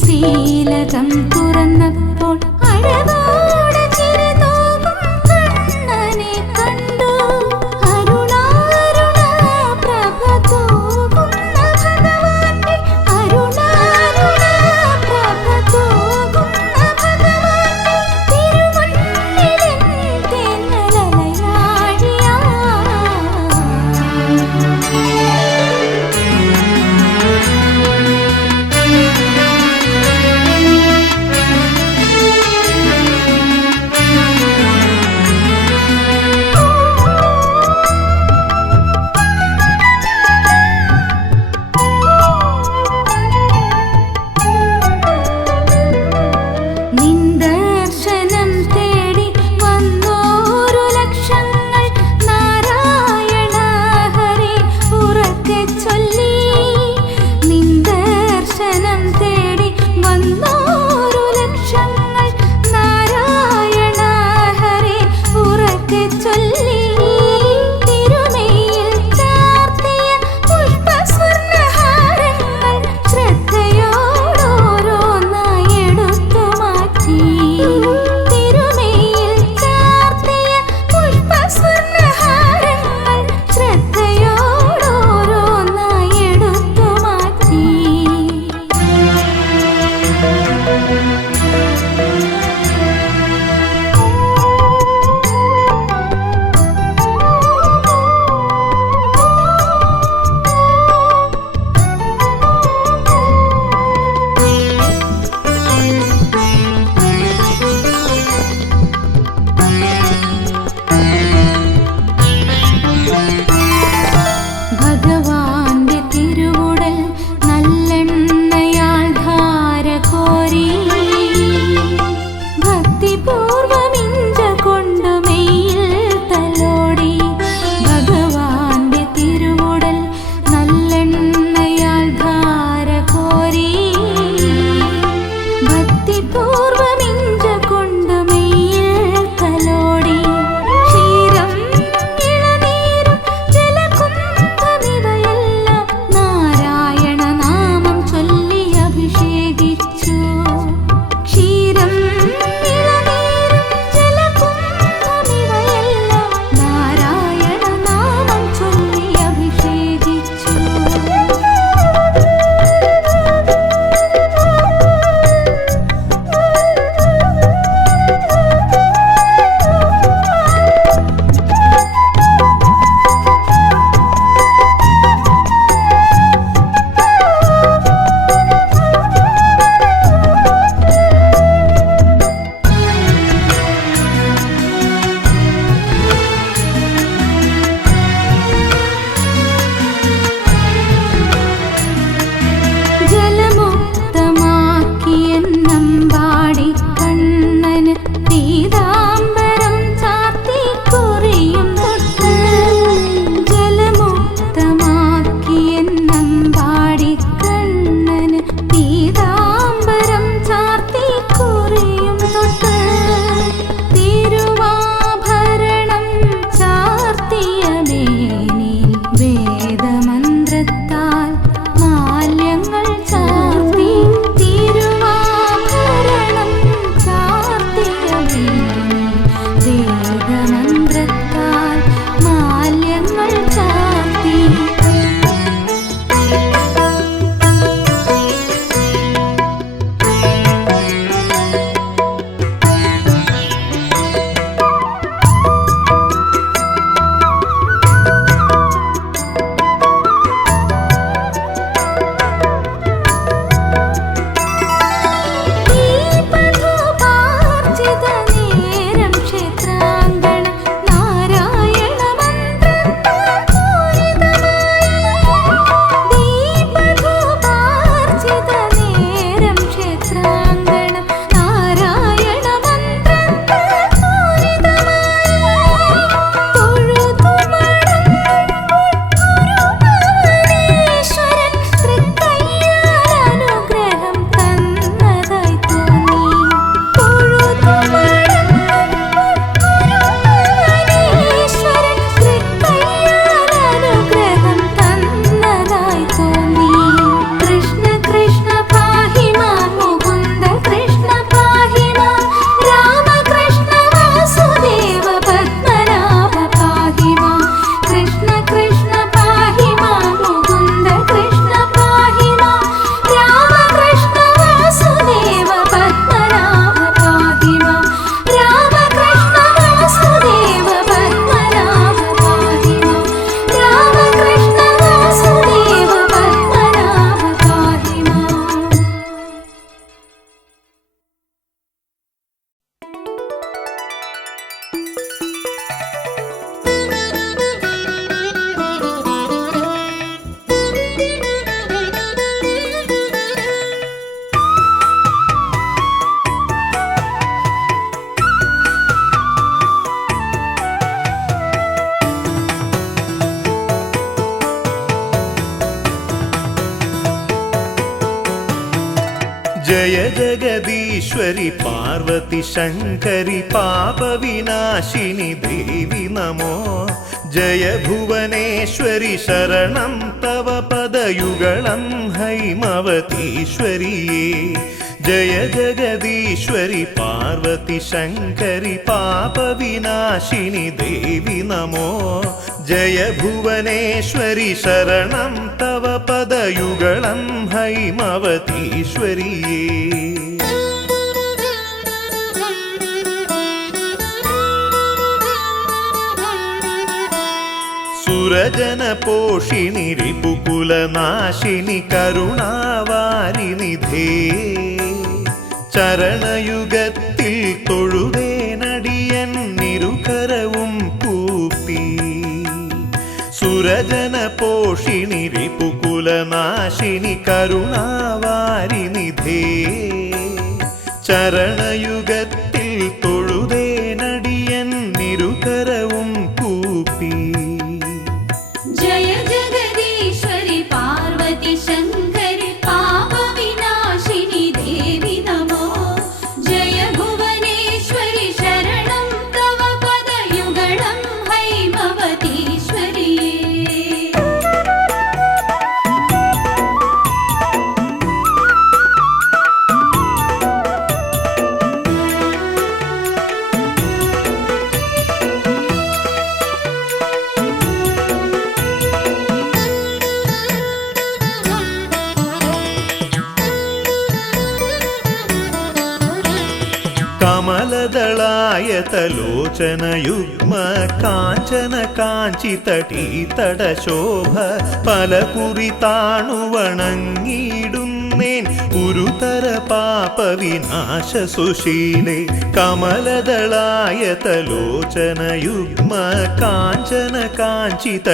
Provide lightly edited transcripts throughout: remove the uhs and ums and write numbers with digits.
ശ്രീലകം തുറന്നപ്പോൾ അഴകോടെ ചിരി തൂകും കണ്ണനെ കണ്ടു. അരുണാരുണ പ്രഭ തൂകുന്ന ഭഗവാന്റെ അരുണാരുണ പ്രഭ തൂകുന്ന ഭഗവാന്റെ തിരുമുന്നിലെൻ തെന്നലലയാഴിയാ. जय जगदीश्वरि पार्वती शङ्करि पापविनाशिनि देवि नमो जय भुवनेश्वरि शरणं तव पदयुगलं हैमवतीश्वरिये जय जगदीश्वरि पार्वती शङ्करि पापविनाशिनि देवि नमो जय भुवनेश्वरि शरणं तव पदयुगलं हैमवतीश्वरिये सुरजनपोषिणि रिपुकुलनाशिनि करुणावारिनिधे ചരണയുഗത്തിൽ തൊഴുവേനടിയൻ നിരുകരവും കൂപ്പി സുരജന പോഷിണി റിപുകുലനാശിനി കരുണാവാരിനിധേ ചരണയുഗത്തിൽ തൊഴുവേനടിയൻ നിരുകരവും കൂപ്പി ജയ ജഗദീശ്വരി പാർവതി ശങ്കരി പാപവിനാശിനി ദേവി നമോ ജയ ഭുവനേശ്വരി ശരണം തവ പദയുഗളം ഹൈമവതീശ്വരിയേ കമലദളായതലോചനയുഗ്മ കാഞ്ചന കാഞ്ചിതടീതടശോഭ പലകുറി താണുവണങ്ങിയിടുന്നേൻ ഗുരുതര പാപവിനാശ സുശീലേ കമലദളായതലോചനയുഗ്മ കാഞ്ചന കാഞ്ചിതടീതടശോഭ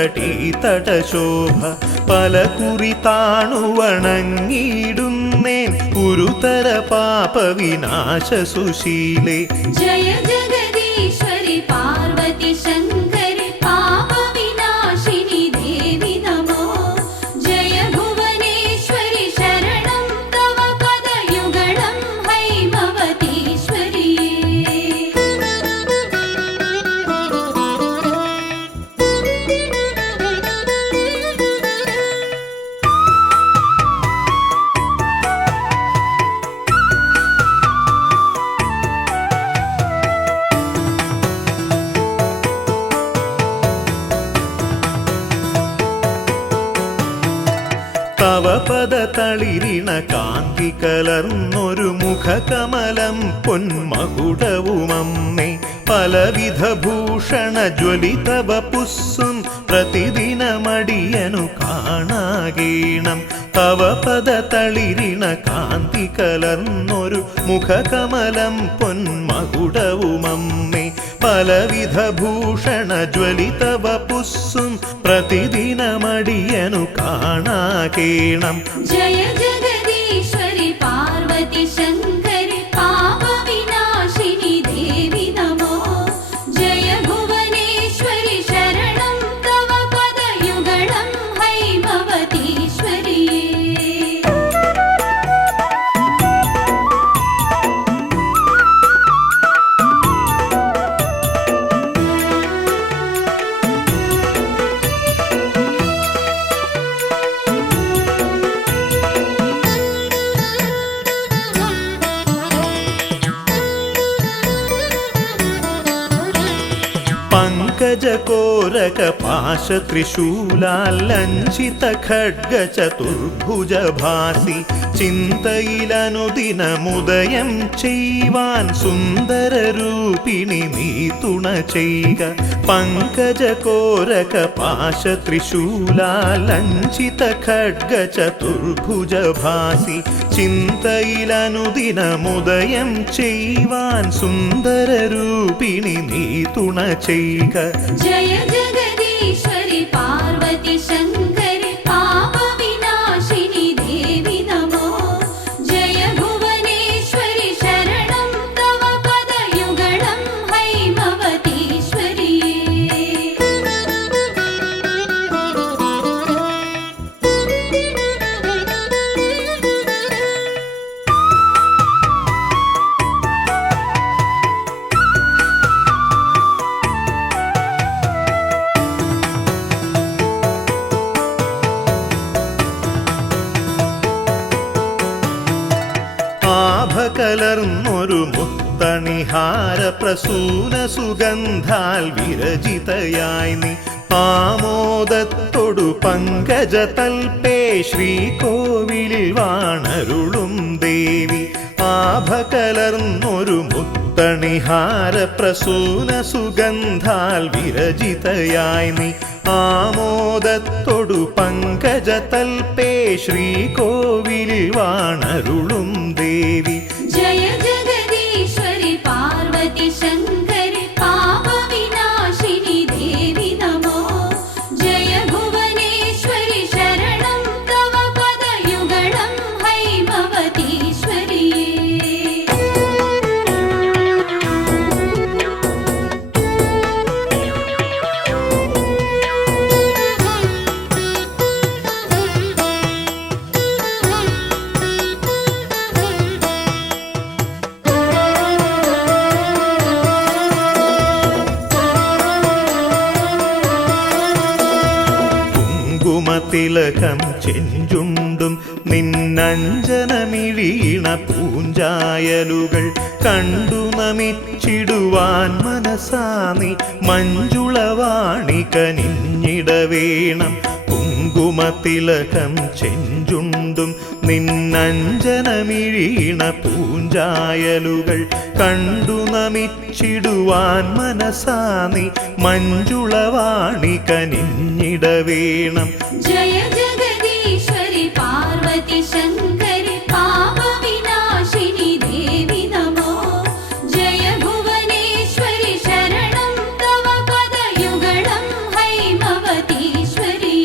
പലകുറി താണുവണങ്ങിയിടുന്നേൻ ഗുരുതര പാപവിനാശ സുശീലേ ജയ ജഗദീശ്വരി പാർവതി ശങ്കരി പാപവിനാശിനി ദേവി നമോ ജയ ഭുവനേശ്വരി ശരണം തവ പദയുഗളം ഹൈമവതീശ്വരിയേ തവ പദതളിരിണ കാന്തി കലർന്നൊരു മുഖകമലം പൊന്മകുടവുമമ്മേ പലവിധ ഭൂഷണ ജ്വലിതവ പുസ്സും പ്രതിദിനമടിയനു കാണാകേണം തവ പദതളിരിണ കാന്തി കലർന്നൊരു മുഖകമലം പൊന്മകുടവുമമ്മേ പലവിധ ഭൂഷണ ജ്വലിതവ പുസ്സും പ്രതിദിനമടിയനു കാണാകേണം ജയ ജഗദീശ്വരി പാർവതി ശങ്കരി പാപവിനാശിനി ദേവി നമോ ജയ ഭുവനേശ്വരി ശരണം തവ പദയുഗളം ഹൈമവതീശ്വരിയേ പങ്കജകോരക പാശ ത്രിശൂലാലഞ്ചിത ഖഡ്ഗ ചതുർഭുജഭാസി ചിന്തയിലനുദിനമുദയം ചെയ്യുവാൻ സുന്ദരരൂപിണി നീ തുണ ചെയ്യുക പങ്കജകോരക പാശ ത്രിശൂലാലഞ്ചിത ഖഡ്ഗ ചതുർഭുജഭാസി ചിന്തയിലനുദിനമുദയം ചെയ്യുവാൻ സുന്ദരരൂപിണി നീ തുണ ചെയ്യുക ജയ ജഗദീശ്വരി പാർവതി ശങ്കരി പാപവിനാശിനി ദേവി നമോ ജയ ഭുവനേശ്വരി ശരണം തവ പദയുഗളം ഹൈമവതീശ്വരിയേ കലർന്നൊരു മുത്തണിഹാര പ്രസൂന സുഗന്ധാൽ വിരചിതയായി നീ ആമോദത്തൊടു പങ്കജതൽപേ ശ്രീകോവിലിൽ വാണരുളും ദേവി ആഭ കലർന്നൊരു മുത്തണിഹാര പ്രസൂന സുഗന്ധാൽ വിരചിതയായി നീ ആമോദത്തൊടു പങ്കജതൽപേ ശ്രീകോവിലിൽ വാണരുളും ദേവി ജയ ജഗദീശ്വരി പാർവതി ശങ്കരി പാപവിനാശിനി ദേവി നമോ ജയ ഭുവനേശ്വരി ശരണം തവ പദയുഗളം ഹൈമവതീശ്വരി തിലകം ചെഞ്ചുണ്ടും നിന്നഞ്ജനമിഴീണ പൂഞ്ചായലുകൾ കണ്ടു നമിച്ചിടുവാൻ മനസാനി മഞ്ജുളവാണി കനിഞ്ഞിടവേണം കുങ്കുമതിലകം ചെഞ്ചുണ്ടും നിന്നഞ്ജനമിഴീണ പൂഞ്ചായലുകൾ കണ്ടു നമിച്ചിടുവാൻ മനസാനി മഞ്ജുളവാണി കനിഞ്ഞിടവേണം ജയ ജഗദീശ്വരി പാർവതി ശങ്കരി പാപവിനാശിനി ദേവി നമോ ജയ ഭുവനേശ്വരി ശരണം തവ പദയുഗളം ഹൈമവതീശ്വരി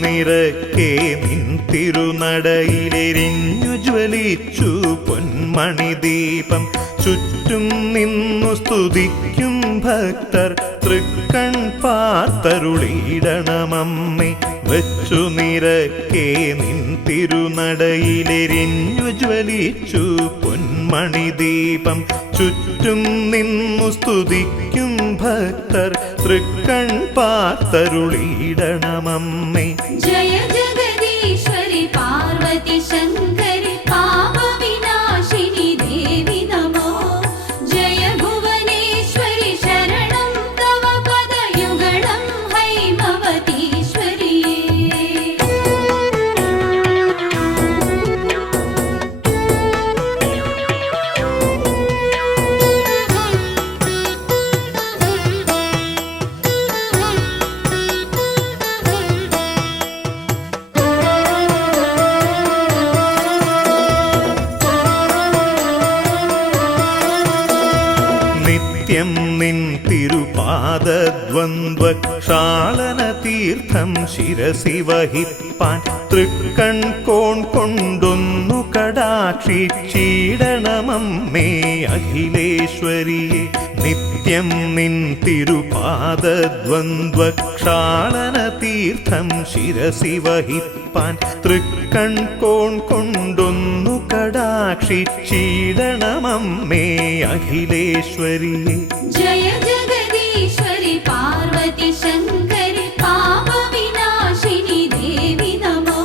നിരക്കെ നിൻ തിരുനടയിലെരിഞ്ഞു ജ്വലിച്ചു പൊന്മണി ദീപം ചുറ്റും നിന്നു സ്തുതിക്കും ഭക്തർ തൃക്കൺ പാർത്തരുളിയിടണമമ്മേ വെച്ചു നിരക്കെ നിൻ തിരുനടയിലെരിഞ്ഞു ജ്വലിച്ചു പൊന്മണി ദീപം ചുറ്റും നിന്നു സ്തുതിക്കും ഭക്തർ തൃക്കൺ പാർത്തരുളിയിടണമമ്മേ ജയ ജഗദീശ്വരി പാർവതി ശങ്കരി പാപവിനാശിനി ദേവി നമോ ജയ ഭുവനേശ്വരി ശരണം തവ പദയുഗളം ഹൈമവതീശ്വരി നിത്യം നിൻ തിരുപാദദ്വന്ദ്വക്ഷാളന തീർത്ഥം ശിരസി വഹിപ്പാൻ തൃക്കൺ കോൺ കൊണ്ടൊന്നു കടാക്ഷിച്ചിടണമമ്മേ അഖിലേശ്വരിയെ നിത്യം നിൻ തിരുപാദദ്വന്ദ്വക്ഷാളന തീർത്ഥം ശിരസി വഹിപ്പാൻ തൃക്കൺ കോൺ കൊണ്ടൊന്നു കടാക്ഷിച്ചിടണമമ്മേ അഖിലേശ്വരിയെ ജയ ജഗദീശ്വരി പാർവതി ശങ്കരി പാപവിനാശിനി ദേവി നമോ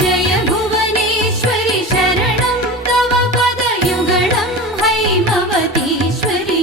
ജയ ഭുവനേശ്വരി ശരണം തവ പദയുഗളം ഹൈമവതീശ്വരി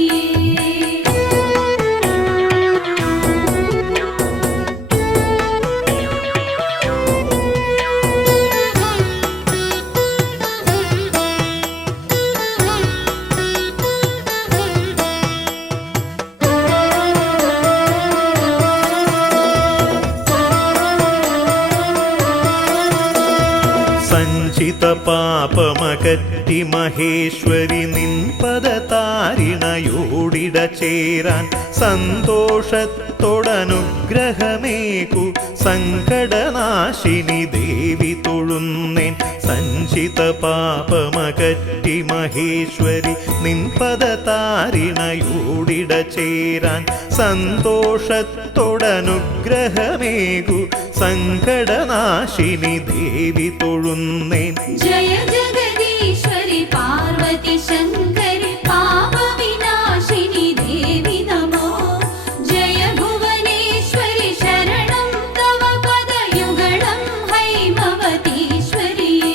സഞ്ചിത പാപമകറ്റി മഹേശ്വരി നിൻ പദതാരിണയോടിട ചേരാൻ സന്തോഷത്തിൽ സന്തോഷത്തോടനുഗ്രഹമേകു സങ്കടനാശിനി ദേവി തൊഴുന്നേൻ സഞ്ചിത പാപമകറ്റി മഹേശ്വരി നിൻപദ താരിണയോടിട ചേരാൻ സന്തോഷത്തോടനുഗ്രഹമേകു സങ്കടനാശിനി ദേവി തൊഴുന്നേൻ ജയ ജഗദീശ്വരി പാർവതി ശങ്കരി പാപവിനാശിനി ദേവി നമോ ജയ ഭുവനേശ്വരി ശരണം തവ പദയുഗളം ഹൈമവതീശ്വരിയേ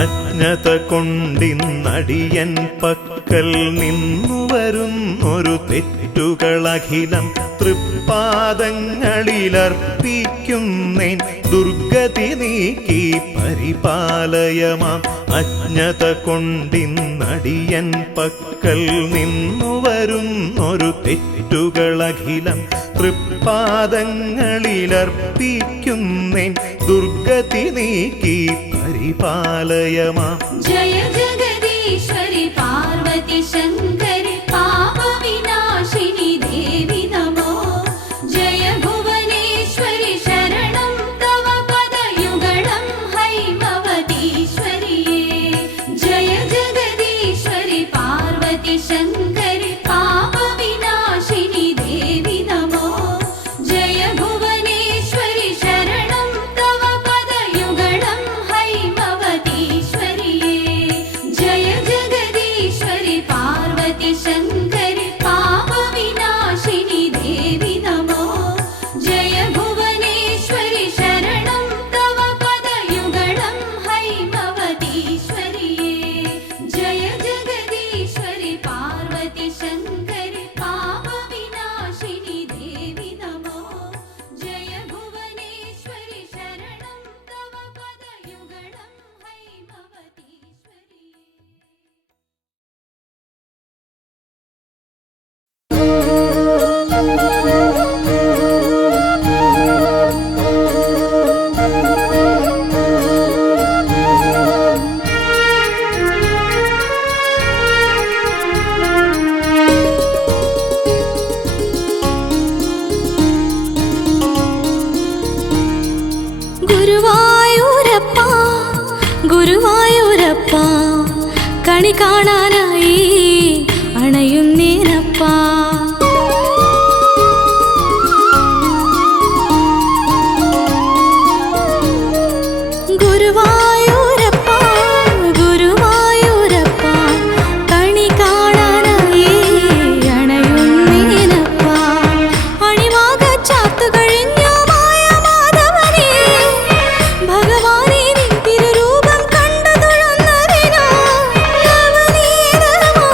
അജ്ഞത കൊണ്ടിന്നടിയൻ പക്കൽ നിന്നു വരുന്നൊരു തെറ്റുകളഖിലം തൃപ്പാദങ്ങളിലർപ്പിക്കുന്നേൻ ദുർഗതി നീക്കി പരിപാലയമാം അജ്ഞത കൊണ്ടിന്നടിയൻ പക്കൽ നിന്നു വരുന്നൊരു തെറ്റുകളഖിലം തൃപ്പാദങ്ങളിലർപ്പിക്കുന്നേൻ ദുർഗതി നീക്കി പരിപാലയമാം ജയ ജഗദീശ്വരി പാർവതി ശങ്കരി പാപവിനാശിനി ദേവി നമോ ജയ ഭുവനേശ്വരി ശരണം തവ പദയുഗളം ഹൈമവതീശ്വരിയേ ജയ ജഗദീശ്വരി പാർവതി ശങ്കരി പാപവിനാശിനി ദേവി നമോ ജയ ഭുവനേശ്വരി ശരണം തവ പദയുഗളം ഹൈമവതീശ്വരിയേ ജയ ജഗദീശ്വരി പാർവതി ശങ്കരി പാപവിനാശിനി ദേവി നമോ ജയ ഭുവനേശ്വരി ശരണം തവ പദയുഗളം ഹൈമവതീശ്വരിയേ ജയ ജഗദീശ്വരി പാർവതി ശങ്കരി പാപവിനാശിനി ദേവി നമോ ജയ ഭുവനേശ്വരി ശരണം തവ പദയുഗളം ഹൈമവതീശ്വരിയേ ഗുരുവായൂരപ്പ ഗുരുവായൂരപ്പ കണി കാണാനായി അണയുന്നേനപ്പ ഗുരുവായൂരപ്പ ഗുരുവായൂരപ്പ കണി കാണാനായി അണയുന്നേനപ്പ അണിവാക ചാത്തു കഴിഞ്ഞു മായ മാധവനേ ഭഗവാനേ നിൻ തിരുരൂപം കണ്ടു തൊഴുന്നതിനാ നവനീതമാ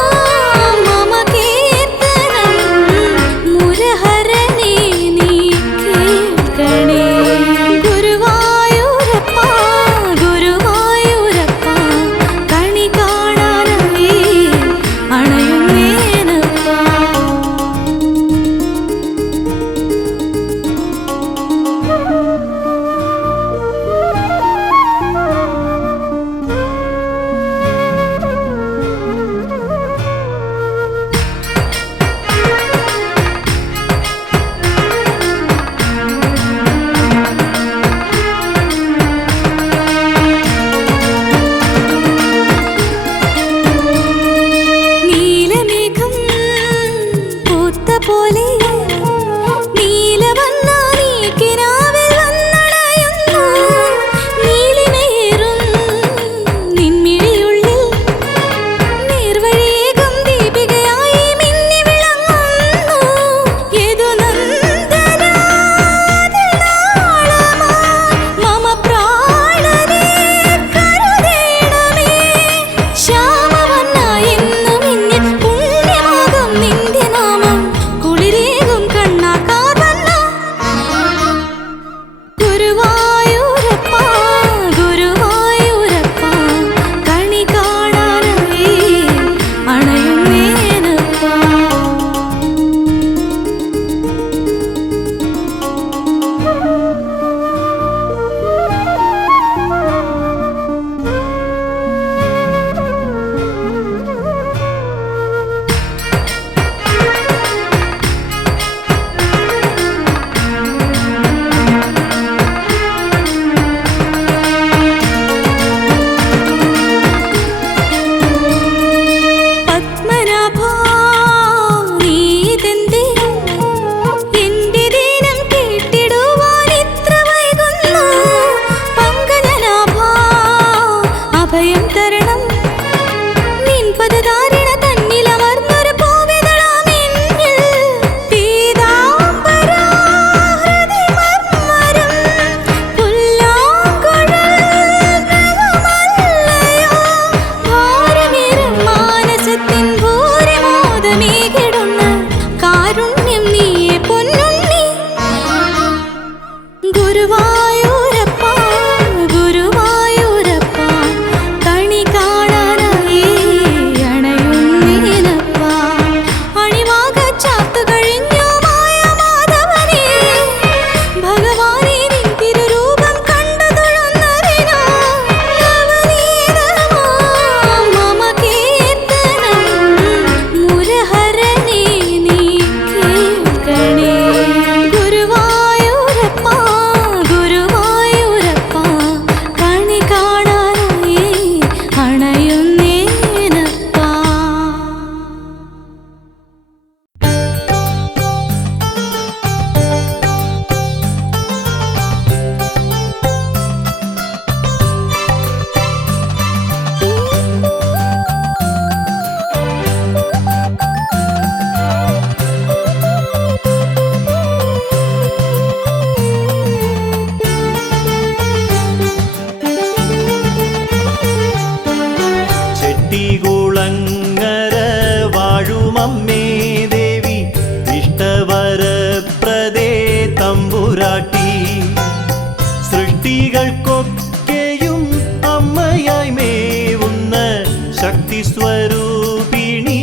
സ്വരൂപിണി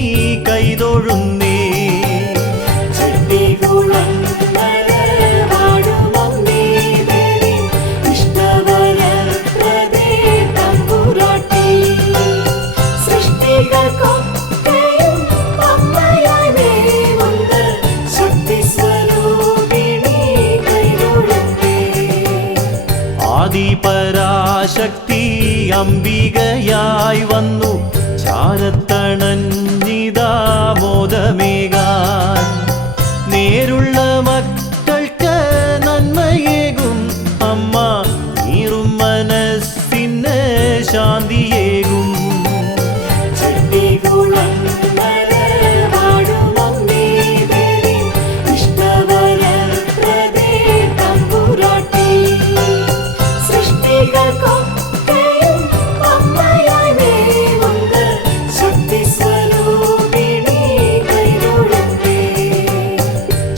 കൈതൊഴുന്നേ. ആദിപരാശക്തി അംബികയായി വന്നു ചാരത്തണഞ്ഞിതാ മോദമേകാൻ. നേരുള്ള മക്കൾക്ക് നന്മയേകും അമ്മ, നീറും മനസ്സിന് ശാന്തിയേകും.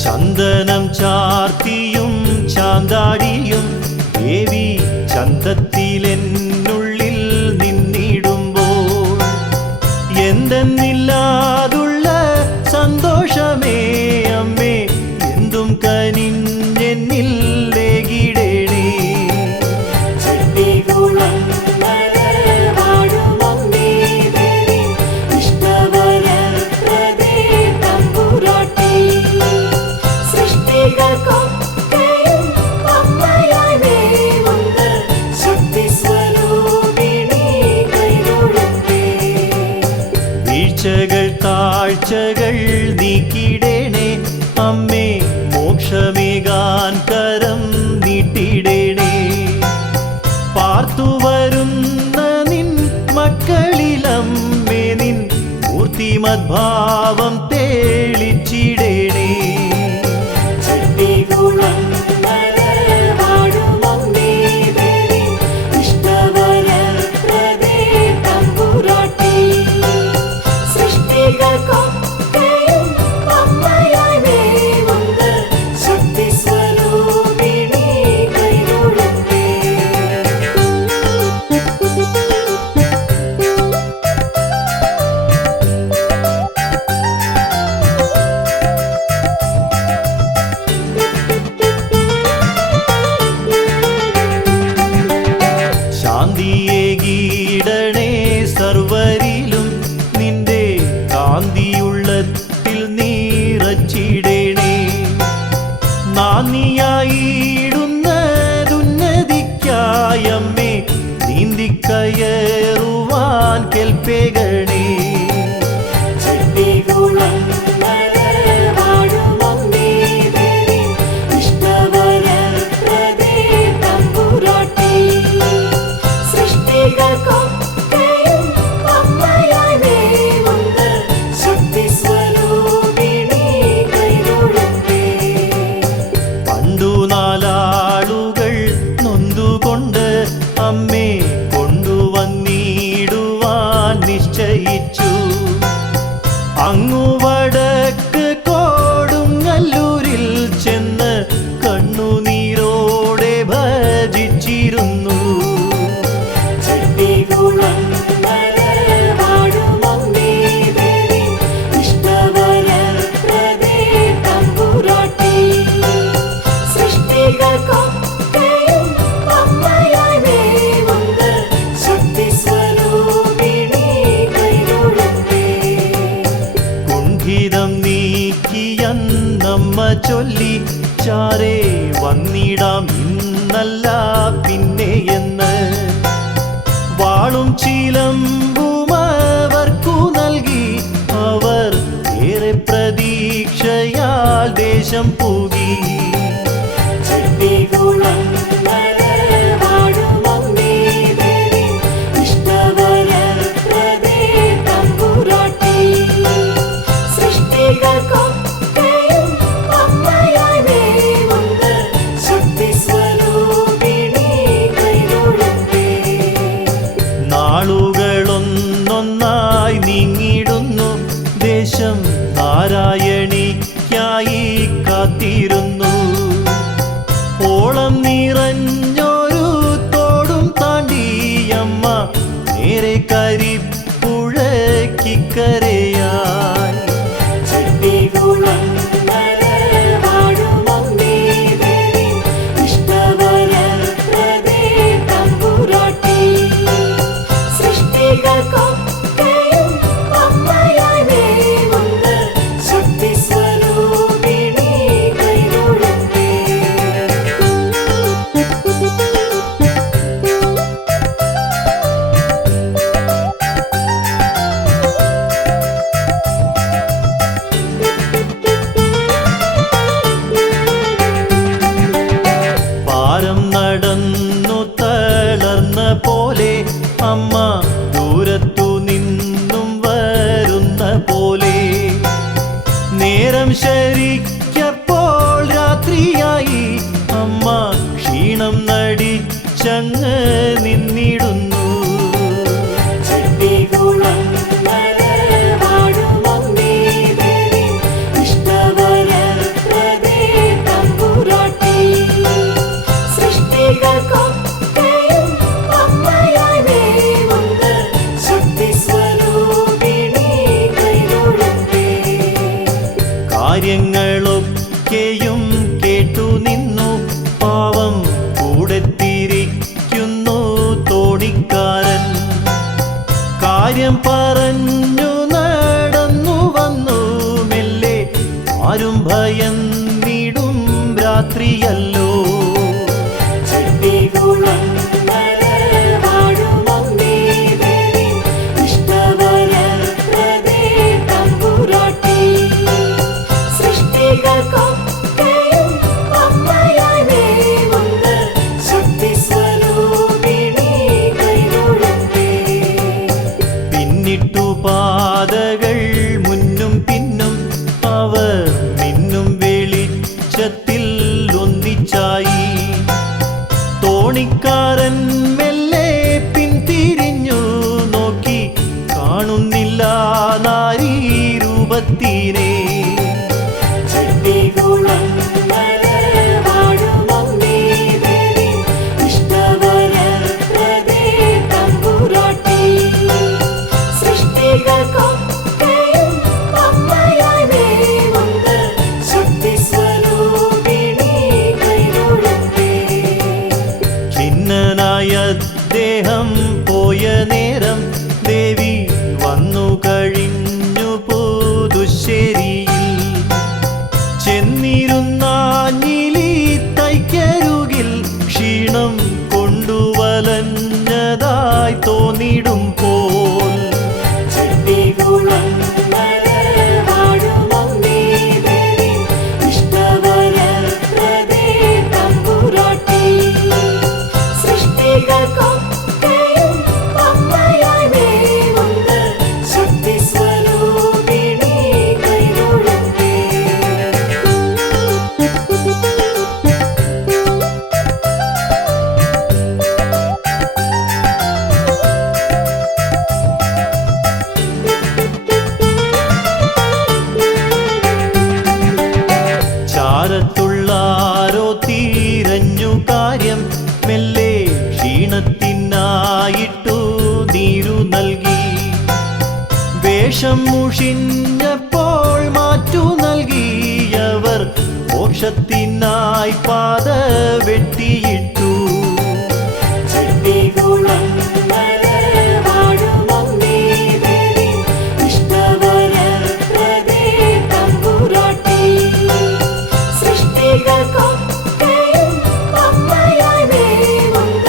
ചന്ദനം ചാർത്തിയും ചാന്താടിയും ദേവി ചന്തത്തിലെന്നുള്ളിൽ നിന്നിടുമ്പോൾ എന്തെന്നില്ലാതുള്ള സന്തോഷമേ അമ്മേ, എന്തും കനിഞ്ഞെന്നിൽ ലേകിടേണേ. വീഴ്ചകൾ താഴ്ചകൾ നീക്കിടേണേ അമ്മേ, മോക്ഷമേകാൻ കരം നീട്ടിടേണേ. പാർത്തു വരുന്ന നിൻ മക്കളിലമ്മേ, നിൻ മൂർത്തിമദ്ഭാവം തേളിച്ചിടേണേ. ശാന്തിയേകീടണേ സർവരിലും, നിന്റെ കാന്തിയുള്ളത്തിൽ നിറച്ചിടേണേ. നാന്ദിയായിടുന്നതുന്നതിക്കായമ്മേ, നീന്തിക്കയറുവാൻ കെൽപ്പേകണേ. പണ്ടു നാലാളുകൾ നൊന്തുകൊണ്ട് അമ്മേ കൊണ്ടുവന്നിടുവാൻ നിശ്ചയിച്ചു. അങ്ങു വടക്ക് കൊടുങ്ങല്ലൂരിൽ ചെന്ന് കണ്ണുനീരോടെ ഭജിച്ചിരുന്നു. കുണ്ഠിതം നീക്കിയന്നമ്മ ചൊല്ലി, ചാരേ വന്നിടാം ഇന്നല്ല പിന്നെ എന്ന്. വാളും ചിലമ്പും അവർക്കു നൽകി, അവർ ഏറെ പ്രതീക്ഷയാൽ ദേശം പൂകി. നാളുകളൊന്നൊന്നായി നീങ്ങിടുന്നു, ദേശം നാരായണിക്കായി കാത്തിരുന്നു. ഓളം നിറഞ്ഞൊരു തോടും താണ്ടിയമ്മ നേരെ കരിപ്പുഴ നദിക്കരയായി. ചെട്ടികുളങ്ങര വാഴുമമ്മേ ദേവി, ഇഷ്ടവരപ്രദേ തമ്പുരാട്ടി. സൃഷ്ടികൾക്കൊക്കെയും അമ്മയായി വേവുന്ന ശക്തിസ്വരൂപിണി കൈതൊഴട്ടെ. പാരം നടന്നു തളർന്ന പോലെ അമ്മ ദൂരത്തു നിന്നും വരുന്ന പോലെ. നേരം ശരിക്കപ്പോൾ രാത്രിയായി അമ്മ ക്ഷീണം നടിച്ചങ്ങ് നിന്നിടുന്നു. ചെട്ടികുളങ്ങര വാഴുമമ്മേ ദേവി, ഇഷ്ടവരപ്രദേ തമ്പുരാട്ടി. സൃഷ്ടികൾക്കൊക്കെയും അമ്മയായി വേവുന്ന ശക്തിസ്വരൂപിണി കൈതൊഴട്ടെ. കാര്യങ്ങളൊക്കെയും കേട്ടു നിന്നു പാവം കൂടെ തിരിക്കുന്നു തോണിക്കാരൻ. കാര്യം പറഞ്ഞു നടന്നു വന്നു മെല്ലെ, ആരും ഭയന്നിടും രാത്രിയല്ലോ. ചെട്ടികുളങ്ങര വാഴുമമ്മേ ദേവി, ഇഷ്ടവരപ്രദേ തമ്പുരാട്ടി. സൃഷ്ടികൾക്കൊക്കെയും അമ്മയായി വേവുന്ന ശക്തിസ്വരൂപിണി കൈതൊഴട്ടെ. പിന്നിട്ടു പാതകൾ മുന്നും പിന്നും അവർ മിന്നും വെളിച്ചത്തിൽ ഒന്നിച്ചായി. തോണിക്കാരൻ മെല്ലെ പിന്തിരിഞ്ഞു നോക്കി, കാണുന്നില്ല നാരീ രൂപത്തിനെ. ചെട്ടികുളങ്ങര വാഴുമമ്മേ ദേവി, ഇഷ്ടവരപ്രദേ തമ്പുരാട്ടി. സൃഷ്ടികൾക്കൊക്കെയും അമ്മയായി വേവുന്ന ശക്തിസ്വരൂപിണി കൈതൊഴട്ടെ. ഖിന്നനായ ദേഹം പോയ നേരം ദേവി വന്നു കഴിഞ്ഞു പുതുശ്ശേരിയിൽ. ചെന്നിരുന്നാഞ്ഞിലി തൈക്കരുകിൽ ക്ഷീണം കൊണ്ടുവലഞ്ഞതായി തോന്നിടുമ്പോൾ. ചെട്ടികുളങ്ങര വാഴുമമ്മേ ദേവി, ഇഷ്ടവരപ്രദേ തമ്പുരാട്ടി. സൃഷ്ടികൾക്കൊക്കെയും അമ്മയായി വേവുന്ന ശക്തിസ്വരൂപിണി കൈതൊഴട്ടെ. ചാരത്തുള്ളാരോ തീരഞ്ഞു കാര്യം മെല്ലെ ക്ഷീണത്തിനായിട്ടു നീരു നൽകി. വേഷം മുഷിഞ്ഞപ്പോൾ മാറ്റു നൽകിയവർ മോക്ഷത്തിനായി പാത വെട്ടിയിട്ടു. ചെട്ടികുളങ്ങര വാഴുമമ്മേ ദേവി, ഇഷ്ടവരപ്രദേ തമ്പുരാട്ടി. സൃഷ്ടികൾക്കൊക്കെയും അമ്മയായി വേവുന്ന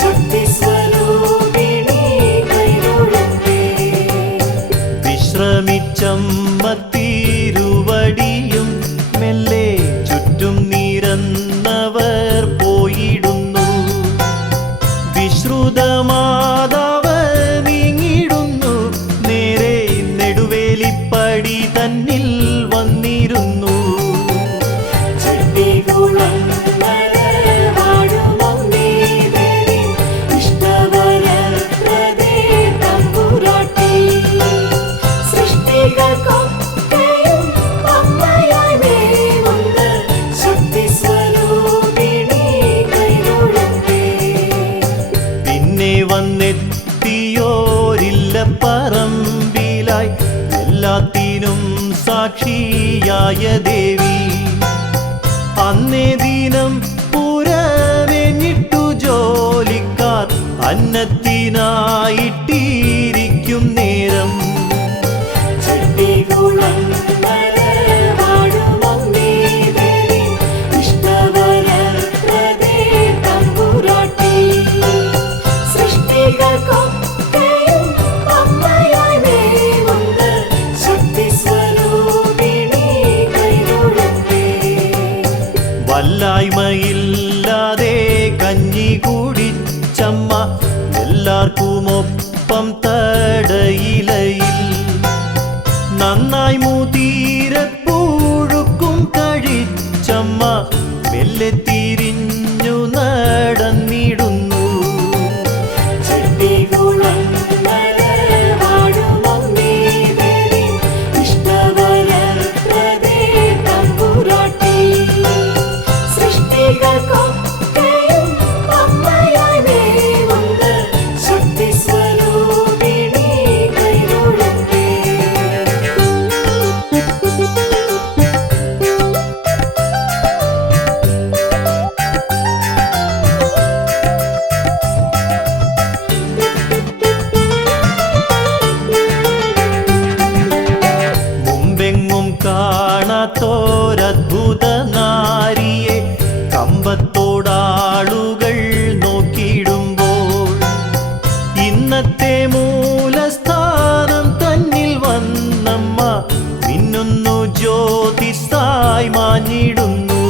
ശക്തിസ്വരൂപിണി കൈതൊഴട്ടെ. വിശ്രമിച്ചമ്മ തിരുവടിയും മെല്ലെ ചുറ്റും നിരന്നവർ പോയിടുന്നു. വിശ്രുതമാതാവ് നീങ്ങിടുന്നു, നേരെ നെടുവേലിപ്പടി തന്നിൽ വന്നിരുന്നു. ചെട്ടികുളങ്ങര വാഴുമമ്മേ ദേവി, ഇഷ്ടവരപ്രദേ തമ്പുരാട്ടി. സൃഷ്ടികൾക്കൊക്കെയും അമ്മയായി വേവുന്ന ശക്തിസ്വരൂപിണി കൈതൊഴട്ടെ. പിന്നെ വന്നെത്തിയോരില്ല പറമ്പിലായി സാക്ഷിയായ ദേവി. അന്നേ ദിനം പുരവെഞ്ഞിട്ടു ജോലിക്കാർ അന്നത്തിനായിട്ടിരിക്കും നേരം വല്ലായ്മയില്ലാതെ കഞ്ഞി കുടിച്ചമ്മ എല്ലാവർക്കുമൊപ്പം തടയിലയിൽ നന്നായി മുതിരപ്പുഴുക്കും കഴിച്ചമ്മ മെല്ലെ തിരിഞ്ഞു നടന്നിടുന്നു. കാണാത്തോരദ്ഭുത നാരിയെ കമ്പത്തോടാളുകൾ നോക്കിയിടുമ്പോൾ ഇന്നത്തെ മൂലസ്ഥാനം തന്നിൽ വന്നമ്മ മിന്നുന്നു ജ്യോതിസായി മാഞ്ഞിടുന്നു.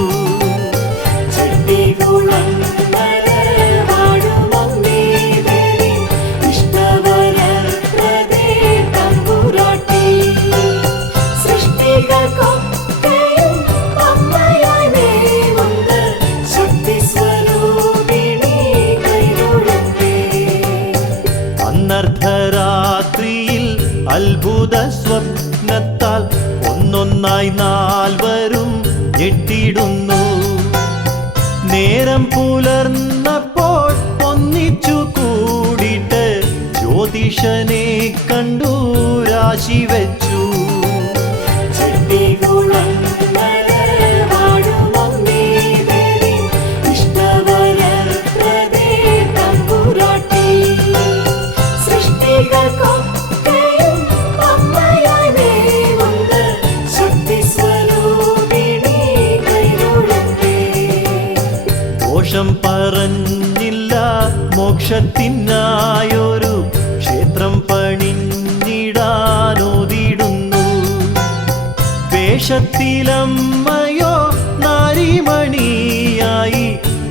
അർദ്ധരാത്രിയിൽ അത്ഭുത സ്വപ്നത്താൽ ഒന്നൊന്നായി നാൽവരും ഞെട്ടിടുന്നു. നേരം പുലർന്നപ്പോൾ ഒന്നിച്ചു കൂടിയിട്ട് ജ്യോതിഷനെ കണ്ടു രാശി വെച്ചു. ദോഷം പറഞ്ഞില്ല മോക്ഷത്തിനായൊരു ക്ഷേത്രം പണിഞ്ഞിടാനോദിടുന്നു. വേഷത്തിലമ്മയോ നാരിമണിയായി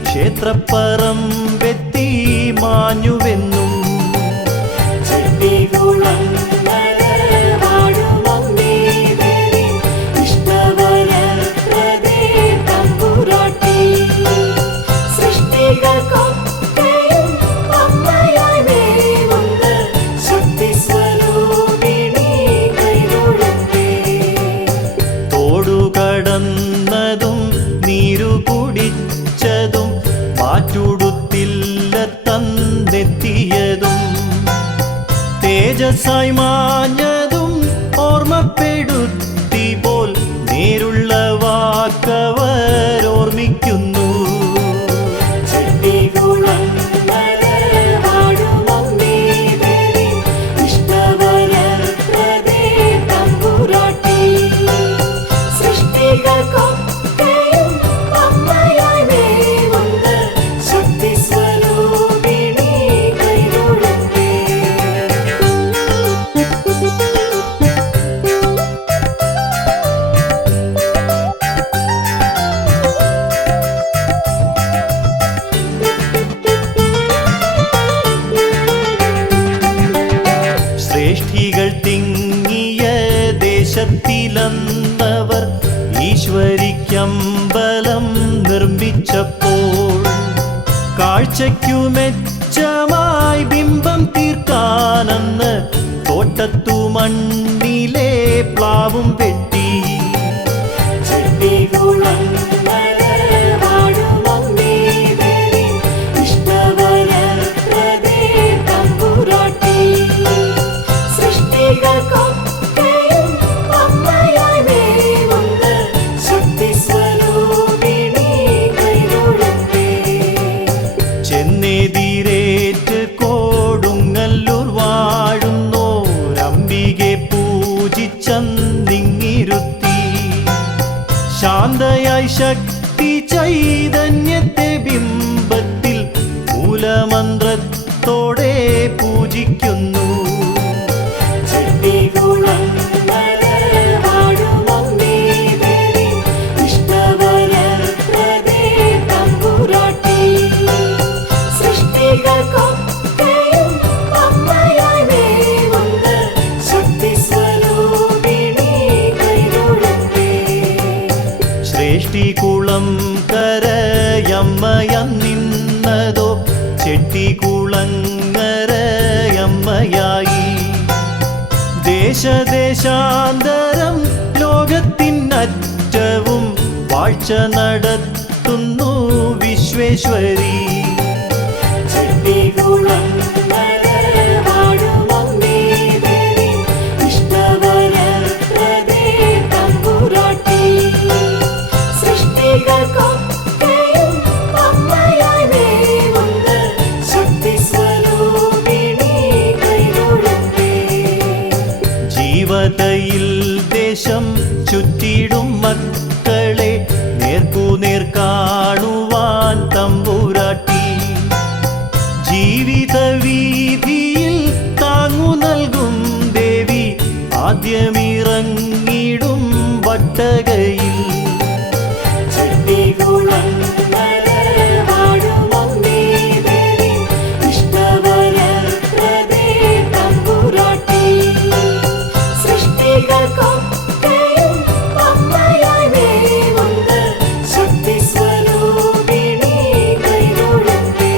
ക്ഷേത്രപ്പറമ്പെത്തി മാഞ്ഞുവെന്നും തോടുകടന്നതും നീരു കുടിച്ചതും മാറ്റുടുത്തില്ല തന്നെത്തിയതും തേജസ്സായി മാഞ്ഞതും ഓർമ്മപ്പെടുത്തി പോൽ നേരുള്ള വാക്കവരോർമ്മിക്കുന്നു. ശ്രേഷ്ഠികൾ തിങ്ങിയ ദേശത്തിലന്നവർ ഈശ്വരിക്കമ്പലം നിർമ്മിച്ചപ്പോൾ കാഴ്ചയ്ക്കു മെച്ചമായി ബിംബം തീർക്കാനെന്ന് തോട്ടത്തു മണ്ണിലെ പ്ലാവും വെട്ടി. സൃഷ്ടികൾക്കൊക്കെയും അമ്മയായി ശക്തി ചൈതന്യത്തെ ബിംബത്തിൽ മൂലമന്ത്രത്തോടെ പൂജിക്കുന്നു. ചെട്ടികുളങ്ങര വാഴുമമ്മേ ദേവി, ഇഷ്ടവരപ്രദേ തമ്പുരാട്ടി. സൃഷ്ടികൾക്കൊക്കെയും അമ്മയായി മേവുന്ന ശക്തി സ്വരൂപിണി കൈതൊഴട്ടെ. ശ്രേഷ്ഠികുളം കരയമ്മയന്നിന്നതോ ചെട്ടികുളങ്ങരയമ്മയായി. ദേശദേശാന്തരം ലോകത്തിനറ്റവും വാഴ്ച നടത്തുന്നു വിശ്വേശ്വരി. ചെട്ടികുളങ്ങര വാഴുമമ്മേ ദേവി, ഇഷ്ടവരപ്രദേ തമ്പുരാട്ടി. സൃഷ്ടികൾക്കൊക്കെയും അമ്മയായി മേവുന്ന ശക്തി സ്വരൂപിണി കൈതൊഴട്ടെ. ജീവതയിൽ ദേശം ചുറ്റിടും മക്കളെ നേർക്കുനേർ കാണുവാൻ തമ്പുരാട്ടി. ജീവിത വീതിയിൽ താങ്ങു നൽകും ദേവി, ആദ്യമിറങ്ങിടും വട്ടകയിൽ. ചെട്ടികുളങ്ങര വാഴുമമ്മേ ദേവി, ഇഷ്ടവരപ്രദേ തമ്പുരാട്ടി. സൃഷ്ടികൾക്കൊക്കെയും അമ്മയായി മേവുന്ന ശക്തി സ്വരൂപിണി കൈതൊഴട്ടെ.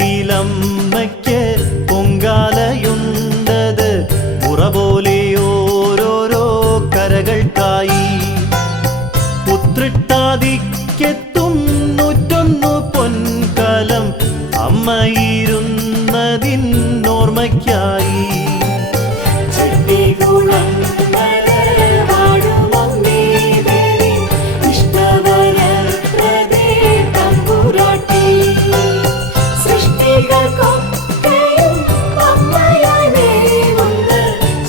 മകരത്തിലമ്മയ്ക്ക് പൊങ്കാലയുണ്ടത് മുറ പോലെ ഓരോരോ കരകൾക്കായി. ഉത്രിട്ടാതിക്കെത്തും 101 പൊൻകലം അമ്മയിരുന്നതിനോർമ്മയ്ക്കായി. ചെട്ടികുളങ്ങര വാഴുമമ്മേ ദേവി, ഇഷ്ടവരപ്രദേ തമ്പുരാട്ടി. സൃഷ്ടികൾക്കൊക്കെയും അമ്മയായി മേവുന്ന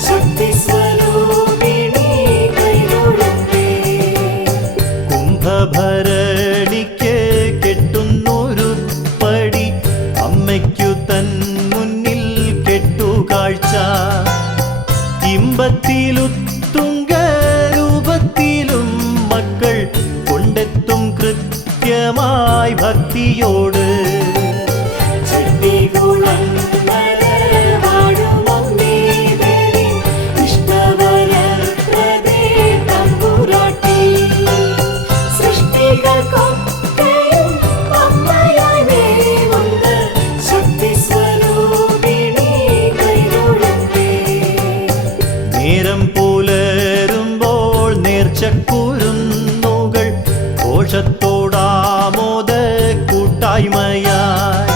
ശക്തി സ്വരൂപിണി കൈതൊഴട്ടെ. കുംഭഭരണിക്ക് കെട്ടുന്നൊരുപ്പടി അമ്മയ്ക്കു തൻ മുന്നിൽ കെട്ടുകാഴ്ച. ഇമ്പത്തിലുത്തുംഗരൂപത്തിലും മക്കൾ കൊണ്ടെത്തും കൃത്യമായി ഭക്തിയോട്. ചെട്ടികുളങ്ങര വാഴുമമ്മേ ദേവി, ഇഷ്ടവരപ്രദേ തമ്പുരാട്ടി. സൃഷ്ടികൾക്കൊക്കെയും അമ്മയായി മേവുന്ന ശക്തി സ്വരൂപിണി കൈതൊഴട്ടെ. നേരം പുലരുമ്പോൾ നേർച്ചക്കുരുന്നുകൾ ഘോഷത്തോടാമോദ കൂട്ടായ്മയായി.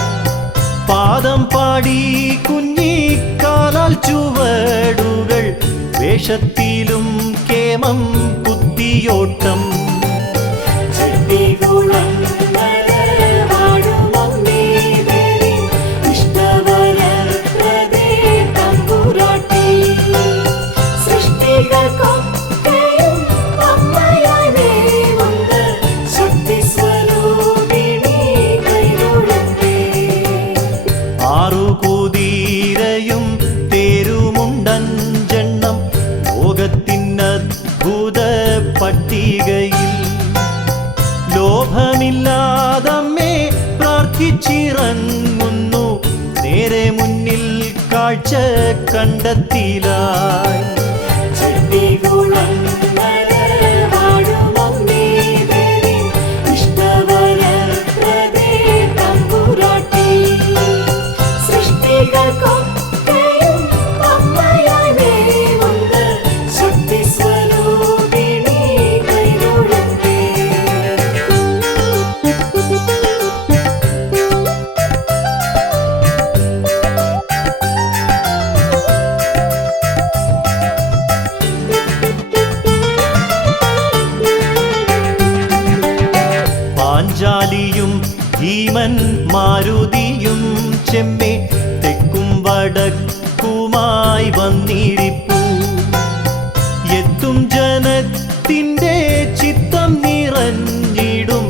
പാദം പാടി കുഞ്ഞിക്കാലാൽ ചുവടുകൾ വേഷത്തിലും കേമം കുത്തിയോട്ടം. ചെട്ടികുളങ്ങര വാഴുമമ്മേ ദേവി, ഇഷ്ടവരപ്രദേ തമ്പുരാട്ടി. സൃഷ്ടികൾക്കൊക്കെയും അമ്മയായി മേവുന്ന ശക്തി സ്വരൂപിണി കൈതൊഴട്ടെ. 6 കുതിരയും തേരുമുണ്ടഞ്ചെണ്ണം ലോകത്തിനദ്ഭുത പട്ടികയിൽ. ലോഭമില്ലാതമ്മേ പ്രാർത്ഥിച്ചിറങ്ങുന്നു നേരെ മുന്നിൽ കാഴ്ച കണ്ടെത്തിലായി. ചെട്ടികുളങ്ങര വാഴുമമ്മേ ദേവി, ഇഷ്ടവരപ്രദേ തമ്പുരാട്ടി. സൃഷ്ടികൾക്കൊക്കെയും അമ്മയായി മേവുന്ന ശക്തി സ്വരൂപിണി കൈതൊഴട്ടെ. ചെമ്മേ തെക്കും വടക്കുമായി വന്നിരിപ്പൂ. എത്തും ജനത്തിൻ്റെ ചിത്തം നിറഞ്ഞിടും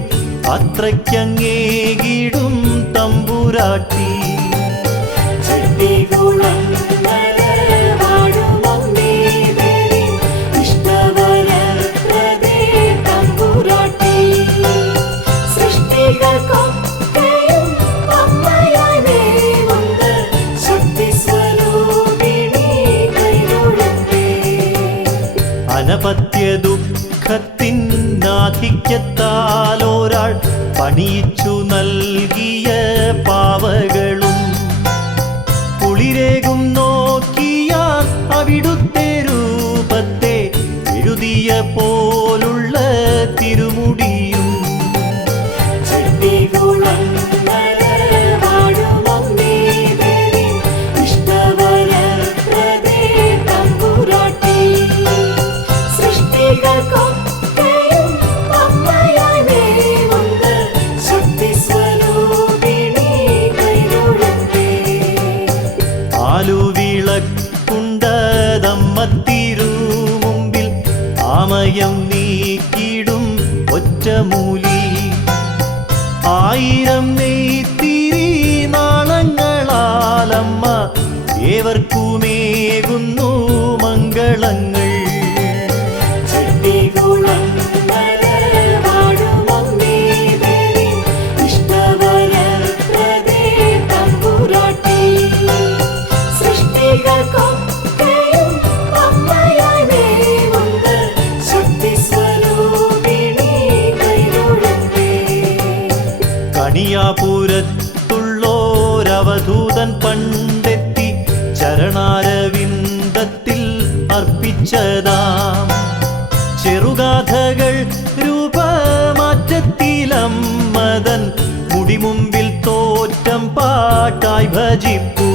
അത്രയ്ക്കങ്ങേകിടും തമ്പുരാട്ടി. അനപത്യ ദുഃഖത്തിനാധിക്യത്താലൊരാൾ പണിയിച്ചു നൽകിയ പാവകളും കുളിരേകും നോക്കിയാൽ അവിടുത്തെ രൂപത്തെ എഴുതിയ പോലുള്ള തിരുമുടിയും. ആലുവിളക്കുണ്ടതമ്മത്തിരുമുമ്പിൽ ആമയം നീക്കിടും ഒറ്റമൂലി. 1000 നെയ്ത്തിരി നാളങ്ങളാലമ്മ ഏവർക്കുമേകുന്നു മംഗളങ്ങൾ. കണിയാപുരത്തുള്ളോരവധൂതൻ പണ്ടെത്തി ചരണാരവിന്ദത്തിൽ അർപ്പിച്ചതാം ചെറുഗാഥകൾ രൂപമാറ്റത്തിലമ്മതൻ മുടിമുമ്പിൽ തോറ്റം പാട്ടായി ഭജിപ്പൂ.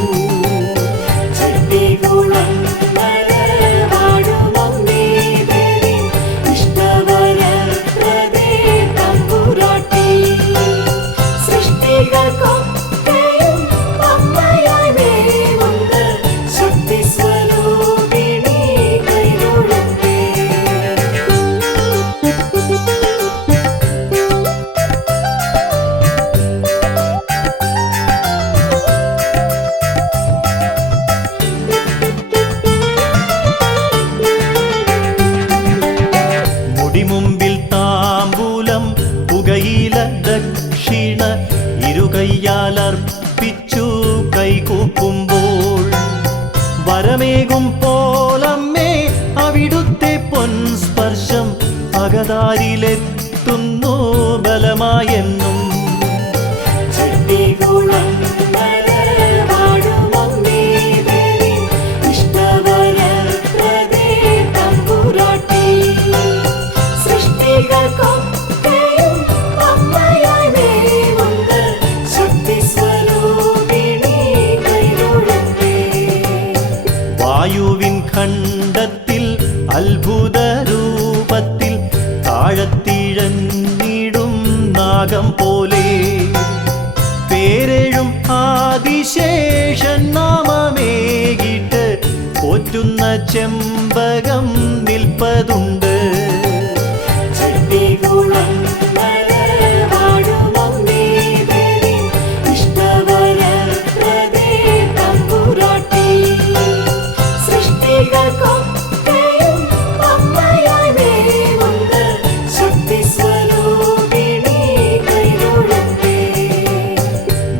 മുമ്പിൽ താമ്പൂലം പുകയില ദക്ഷിണ ഇരുകയ്യാലർപ്പിച്ചു കൈകൂപ്പുമ്പോൾ വരമേകും പോലമ്മേ അവിടുത്തെ പൊൻസ്പർശം അകതാരിലെത്തുന്നു ബലമായെന്നും. വായുവിൻ ഖണ്ഡത്തിൽ അത്ഭുത രൂപത്തിൽ താഴത്തിഴഞ്ഞിടും നാഗം പോലെ പേരെഴും ആദിശേഷൻ നാമമേകിട്ട് പോറ്റുന്ന ചെമ്പകം നിൽപ്പതുണ്ട്.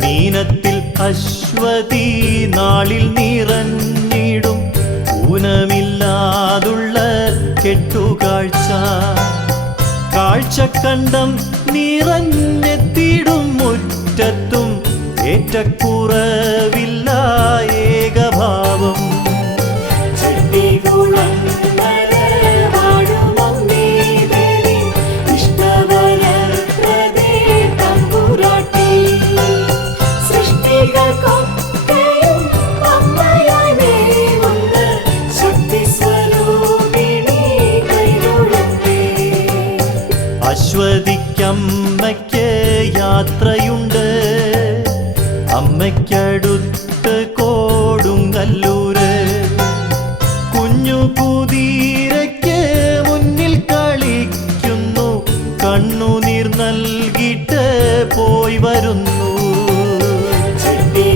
മീനത്തിൽ അശ്വതി നാളിൽ നിറഞ്ഞിടും ഊനമില്ലാതുള്ള കെട്ടുകാഴ്ച കാഴ്ചക്കണ്ടം നിറഞ്ഞെത്തിടും മുറ്റത്തും ഏറ്റക്കുറവില്ല ഏകഭാവം. അശ്വതിക്കമ്മയ്ക്ക് യാത്രയുണ്ട്, അമ്മയ്ക്ക് തൊട്ടടുത്ത് കോടുങ്ങല്ലൂര് കുഞ്ഞു കുതിരയ്ക്ക് മുന്നിൽ കളിക്കുന്നു കണ്ണുനീർ നൽകിയിട്ട് പോയി വരുന്നു ശക്തി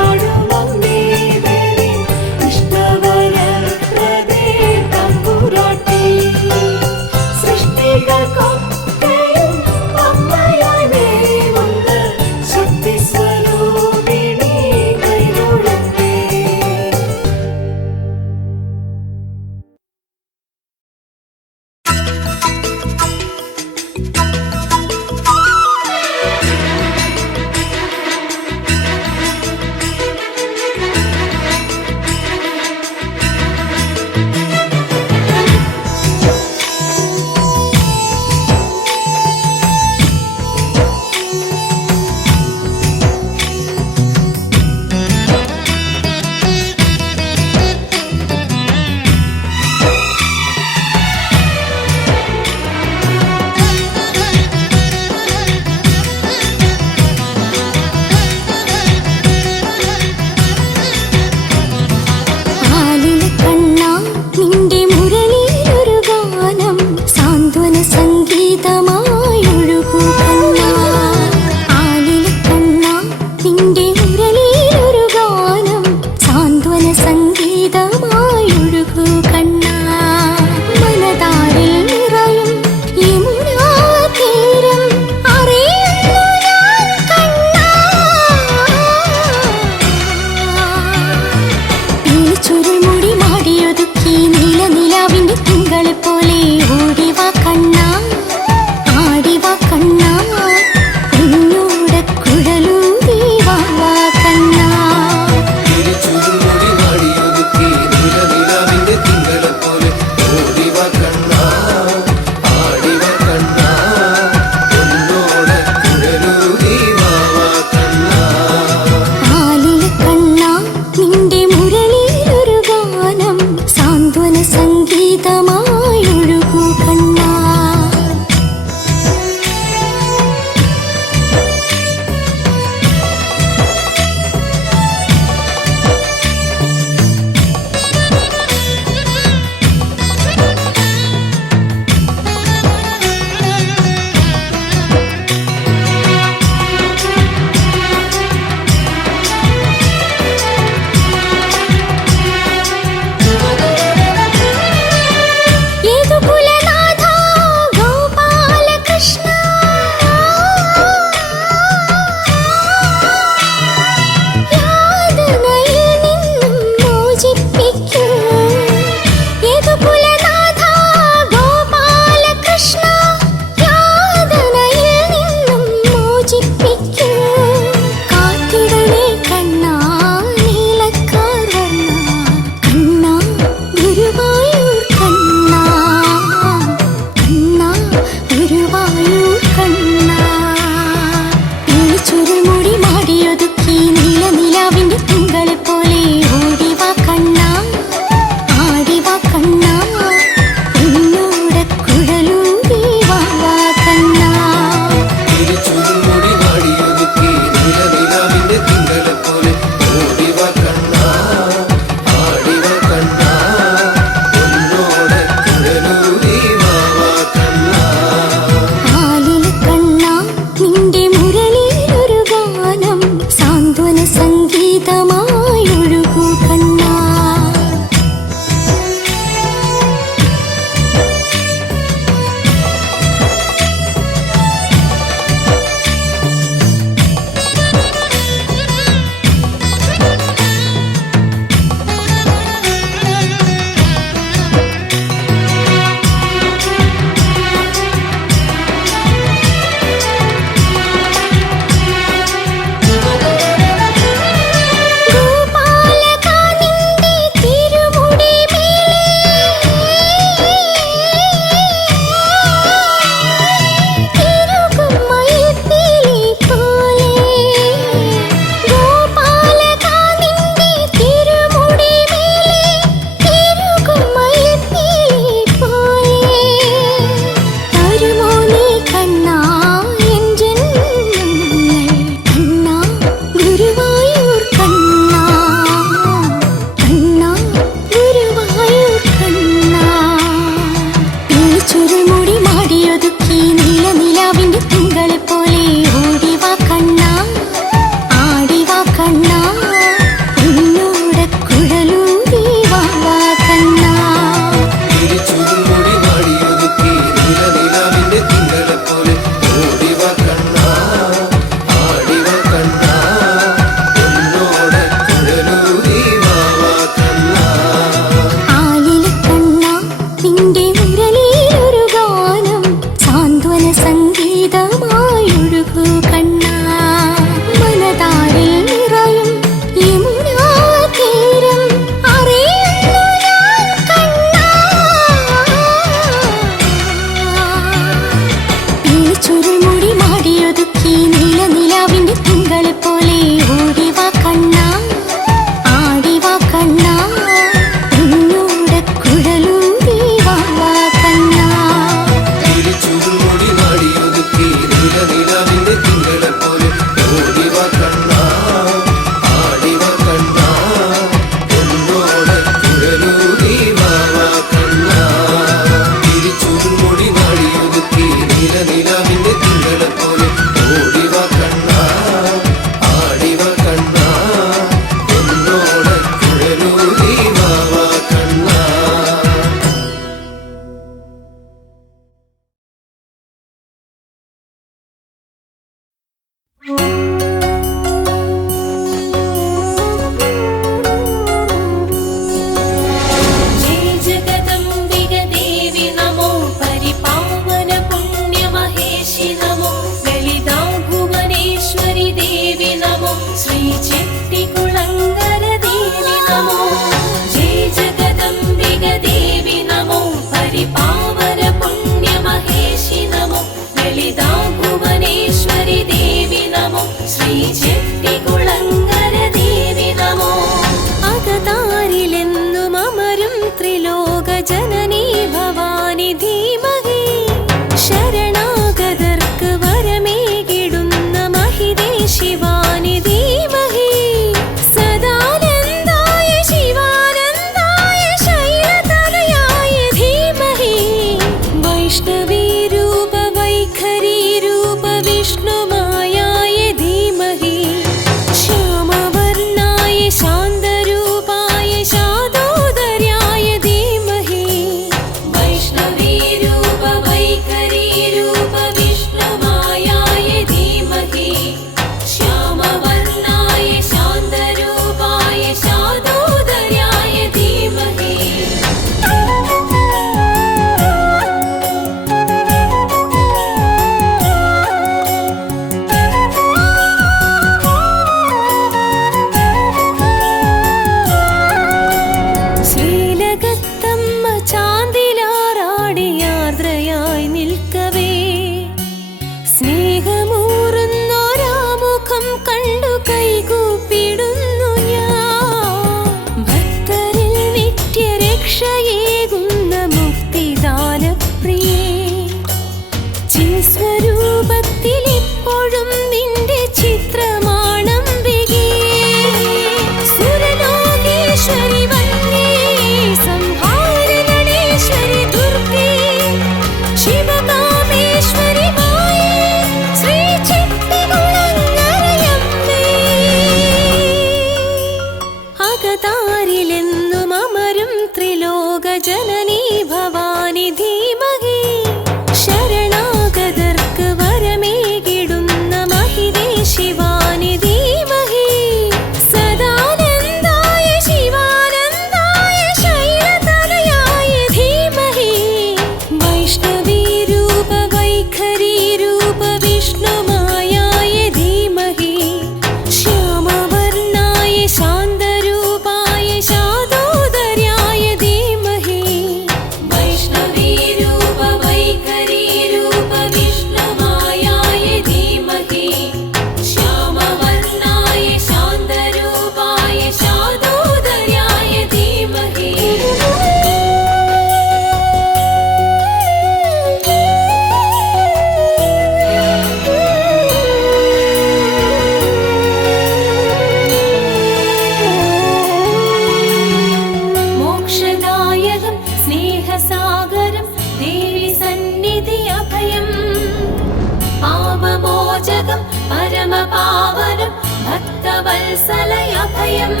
वत्सलयभयम्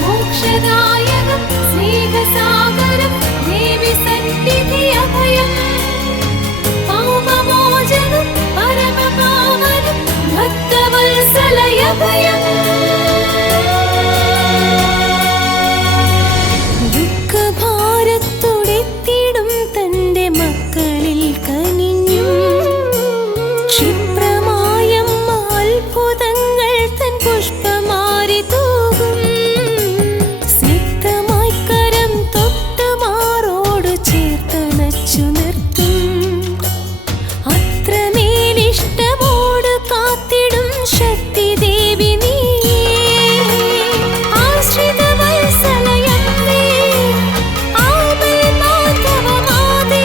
मोक्षदायकं स्नेहसागरं देवि सन्निधि अभयम् पापमोचनं परमपावनं भक्तवत्सलयभयम् ദുഃഖഭാരത്തോടെത്തിടും തന്റെ മക്കളിൽ കനിഞ്ഞു ക്ഷിപ്രമായമ്മ അത്ഭുതങ്ങൾ തൻ പുഷ്പമാരി തൂകും സ്നിഗ്ധമായി കരം തൊട്ട് മാറോട് ചേർത്തണച്ചു നിർത്തും അത്രമേലിഷ്ടമോട് കാത്തിടും ശക്തി ദേവി നീ ആശ്രിത വത്സലയമ്മേ ആമൽ മാധവമാതേ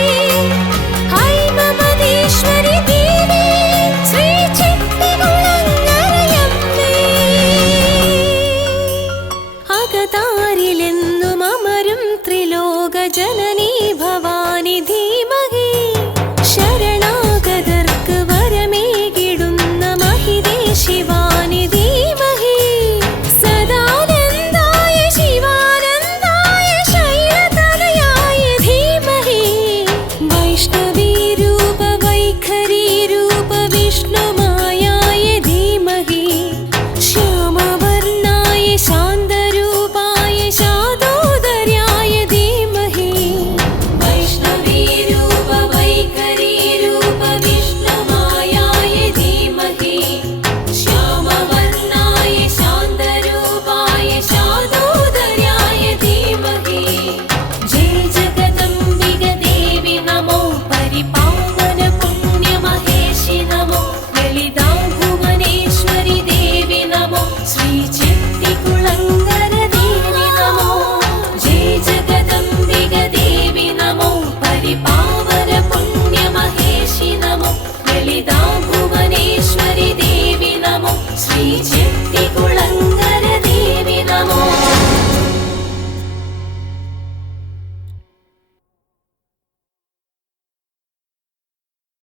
ഹൈമമതീശ്വരി ദേവി പരിപാലിക്കും